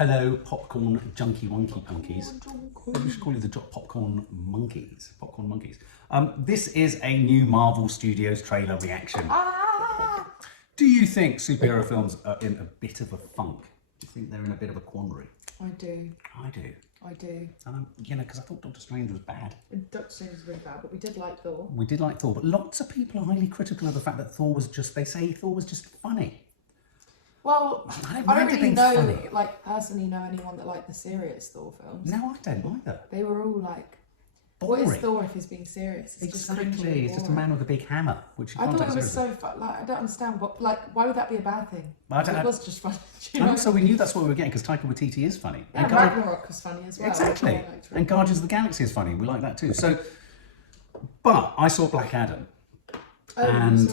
Hello, popcorn junkie wonky punkies. Maybe we should call you the popcorn monkeys. Popcorn monkeys. This is a new Marvel Studios trailer reaction. Do you think superhero films are in a bit of a funk? Do you think they're in a bit of a quandary? I do. I do. I do. You know, because I thought Doctor Strange was bad. Doctor Strange was really bad, but we did like Thor. We did like Thor, but lots of people are highly critical of the fact that Thor was just, they say Thor was just funny. Well, I don't really know, funny. Like, personally know anyone that liked the serious Thor films. No, I don't either. They were all like, boring. What is Thor if he's being serious? It's exactly, he's just a man with a big hammer, which you I can't thought take it was seriously. so fun. Like, I don't understand, but like, why would that be a bad thing? It was just fun. And also, we knew that's what we were getting because Taika Waititi is funny. Yeah, and Ragnarok was funny as well. Exactly. And Guardians of the Galaxy is funny. We like that too. So, but I saw Black Adam, and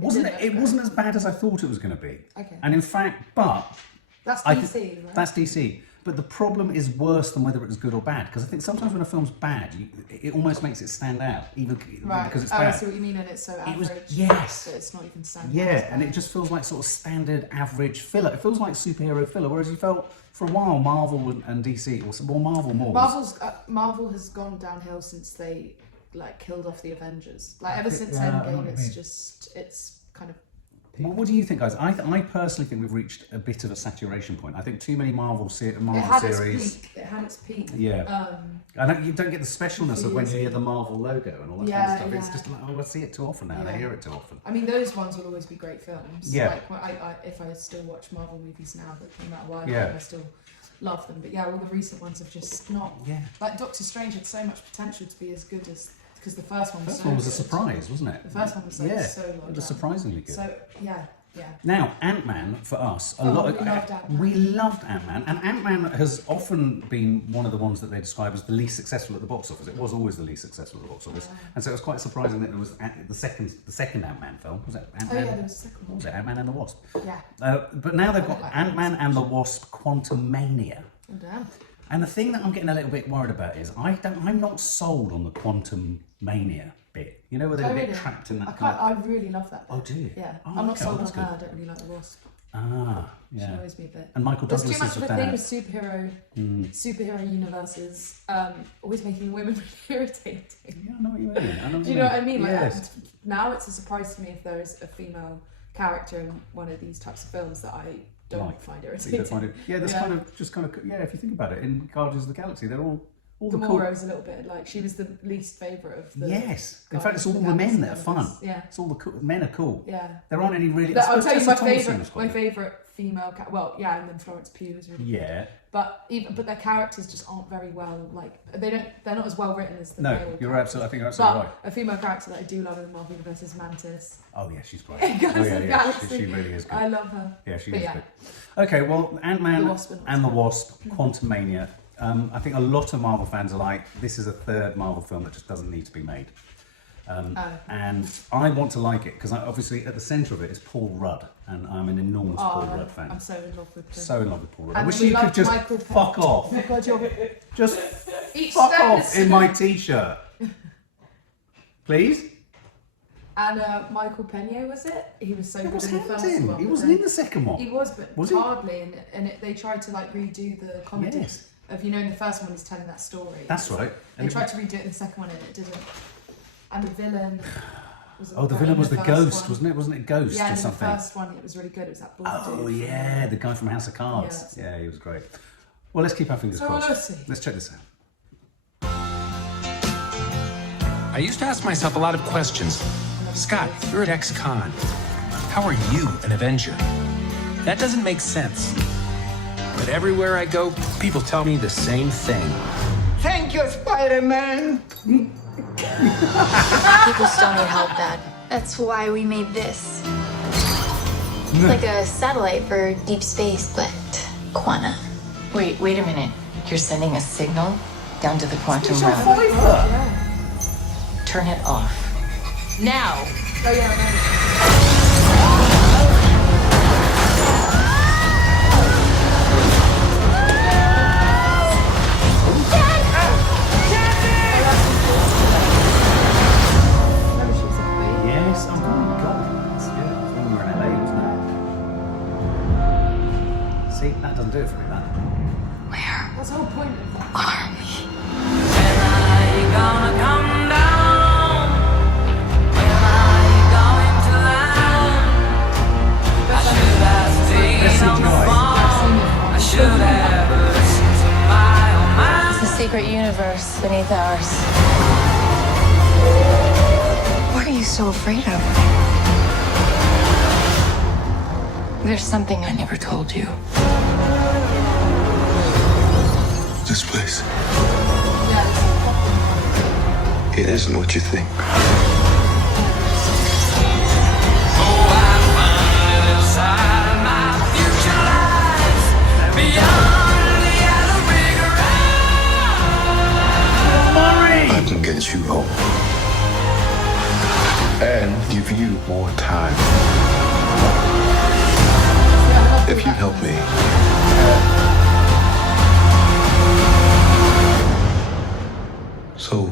it wasn't as bad as I thought it was going to be. Okay. And in fact, that's DC, right? That's DC. But the problem is worse than whether it was good or bad, because I think sometimes when a film's bad, it almost makes it stand out, even because it's bad. I see what you mean, and it's so average. Yes. That it's not even standard. Yeah, and it just feels like sort of standard average filler. It feels like superhero filler, whereas you felt for a while Marvel and DC, or Marvel more. Marvel has gone downhill since they like killed off the Avengers. Like ever since Endgame, it's kind of. Well, what do you think, guys? I personally think we've reached a bit of a saturation point. I think too many Marvel series. It had its peak. Yeah. You don't get the specialness of when you hear the Marvel logo and all that kind of stuff. It's just like, I see it too often now. I hear it too often. I mean, those ones will always be great films. Yeah. Like, if I still watch Marvel movies now that came out a while ago, I still love them. But yeah, all the recent ones have just not. Yeah. Like Doctor Strange had so much potential to be as good as. Because the first one was a surprise, wasn't it? The first one was so it was surprisingly good. So yeah. Now, Ant-Man, for us, we loved Ant-Man, and Ant-Man has often been one of the ones that they describe as the least successful at the box office. It was always the least successful at the box office, and so it was quite surprising that it was the second Ant-Man film. Was it Ant-Man? Oh yeah, there was a second one. Was it Ant-Man and the Wasp? Yeah. But now they've got Ant-Man and the Wasp: Quantumania. Oh damn. And the thing that I'm getting a little bit worried about is I'm not sold on the Quantumania bit. You know, where they're a bit trapped in that. I really love that bit. Oh, do you? Yeah. I'm not sold on her. I don't really like the Wasp. Ah, yeah. She annoys me a bit. And Michael Douglas is There's too much of a thing with dad. superhero universes, always making women irritating. Yeah, I know what you mean. Do you know what I mean? Like, yes. Now it's a surprise to me if there is a female character in one of these types of films that I don't find irritating. If you think about it, in Guardians of the Galaxy, they're all the Gamora's a little bit like, she was the least favourite of the. Yes, in fact, it's all the men that are fun. Yeah, it's all men are cool. Yeah, there aren't any really. I'll tell you my favourite female. And then Florence Pugh is really good. But their characters just aren't very well. Like they're not as well written as the male. No, you're absolutely. I think you're absolutely right. A female character that I do love in the Marvel universe is Mantis. Oh yeah, she's great. She really is good. I love her. Yeah, she is good. Okay, well, Ant-Man and the Wasp: Quantumania. I think a lot of Marvel fans are like, this is a third Marvel film that just doesn't need to be made. And I want to like it because obviously at the centre of it is Paul Rudd, and I'm an enormous Paul Rudd fan. I'm so in love with him. So in love with Paul Rudd. I wish you could just fuck off. Oh my God, just fuck off in my t-shirt. Please? And Michael Pena, was it? He was so good in the first one. He wasn't in the second one. He was, but hardly. And they tried to like redo the comedy. Yes. Of, you know, in the first one he's telling that story. That's right. They tried to redo it in the second one and it didn't. And the villain was the villain was the ghost, wasn't it? Wasn't it Ghost or something? Yeah, the first one it was really good. It was that bald dude. Oh yeah, the guy from House of Cards. Yeah, he was great. Well, let's keep our fingers crossed. Let's check this out. I used to ask myself a lot of questions. Scott, you're an ex-con. How are you an Avenger? That doesn't make sense. But everywhere I go, people tell me the same thing. Thank you, Spider-Man! People still need help, Dad. That's why we made this. It's like a satellite for deep space, but quanta. Wait a minute. You're sending a signal down to the quantum realm. Yeah. Turn it off. Now! Oh yeah, See, that doesn't do it for me, that. Where That's the whole point of that. are we? When are you gonna come down? When are you going to land? I should have stayed on the phone. I should have listened to my own mind. It's a secret universe beneath ours. What are you so afraid of? There's something I never told you. This place, Yeah, it isn't what you think. Oh, I find it inside my future lies beyond the outer rigor. I can get you home. And give you more time. If you help me. So,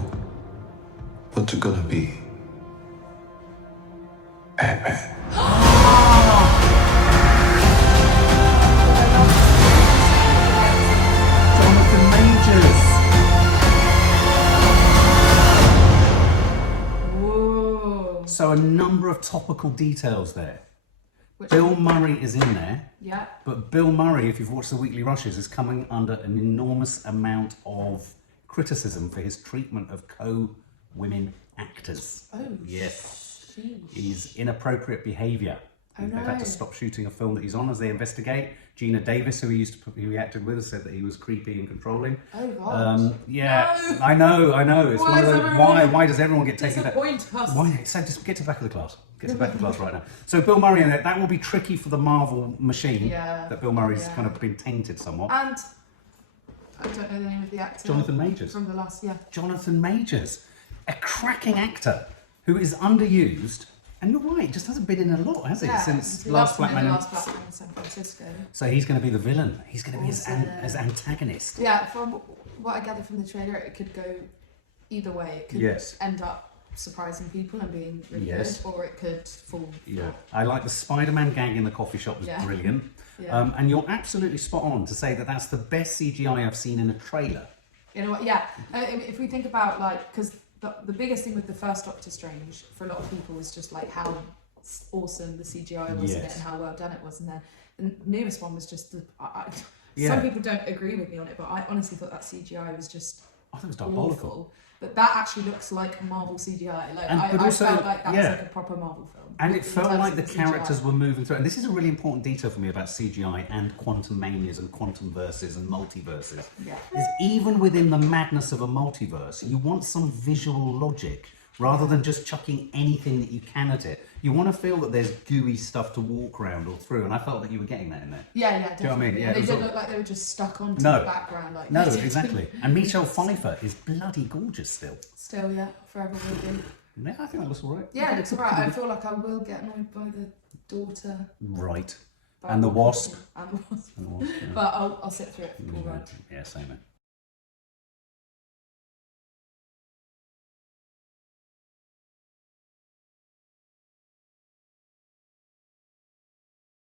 what's it gonna be? Ant-Man. Jonathan Majors. Whoa. So a number of topical details there. Which Bill Murray is in there, Yeah. but Bill Murray, if you've watched the Weekly Rushes, is coming under an enormous amount of criticism for his treatment of co-women actors. Oh, yes. sheesh. His inappropriate behaviour. Oh, They've had no. to stop shooting a film that he's on as they investigate. Gina Davis, who he acted with, said that he was creepy and controlling. Oh, God. Yeah, No. I know. It's Why one of is those. everyone Why does everyone get taken? Disappoint us. Why? So just get to the back of the class. Get to the back of the class right now. So Bill Murray in it. That will be tricky for the Marvel machine. Yeah. That Bill Murray's Yeah. kind of been tainted somewhat. And I don't know the name of the actor. Jonathan Majors. From the last, yeah. Jonathan Majors, a cracking actor who is underused. And you're right, just hasn't been in a lot, has he? Yeah, Since he Last lost Black him in Man. The Last Black Man in San Francisco. So he's going to be the villain. He's going to be his Also- antagonist. Yeah, from what I gather from the trailer, it could go either way. It could Yes. end up surprising people and being really Yes. good, or it could fall Yeah, flat. I like the Spider-Man gag in the coffee shop was Yeah. brilliant. Yeah. And you're absolutely spot on to say that that's the best CGI I've seen in a trailer. You know what? Yeah. If we think about because the biggest thing with the first Doctor Strange for a lot of people was just like how awesome the CGI was in it Yes. and how well done it was, and then the newest one was just Yeah. some people don't agree with me on it, but I honestly thought that CGI was just I think it was diabolical. awful. But that actually looks like Marvel CGI. Like But I also, felt like that was yeah. like a proper Marvel film. And it in felt terms like of the CGI. characters were moving through. And this is a really important detail for me about CGI and quantum manias and quantum verses and multiverses. Yeah. Is even within the madness of a multiverse, you want some visual logic rather than just chucking anything that you can at it. You want to feel that there's gooey stuff to walk around or through, and I felt that you were getting that in there. Yeah, Do definitely. you know what I mean? Yeah, they it was didn't all- look like they were just stuck onto No. the background. Like No, they did. exactly. And Michelle Pfeiffer is bloody gorgeous still. Still, yeah, forever will be. Yeah, I think that looks all right. Yeah, it looks alright. I feel like I will get annoyed by the daughter. Right. by And the one Wasp. person. And the Wasp. And the Wasp, yeah. But I'll sit through it. All right. Yeah, same.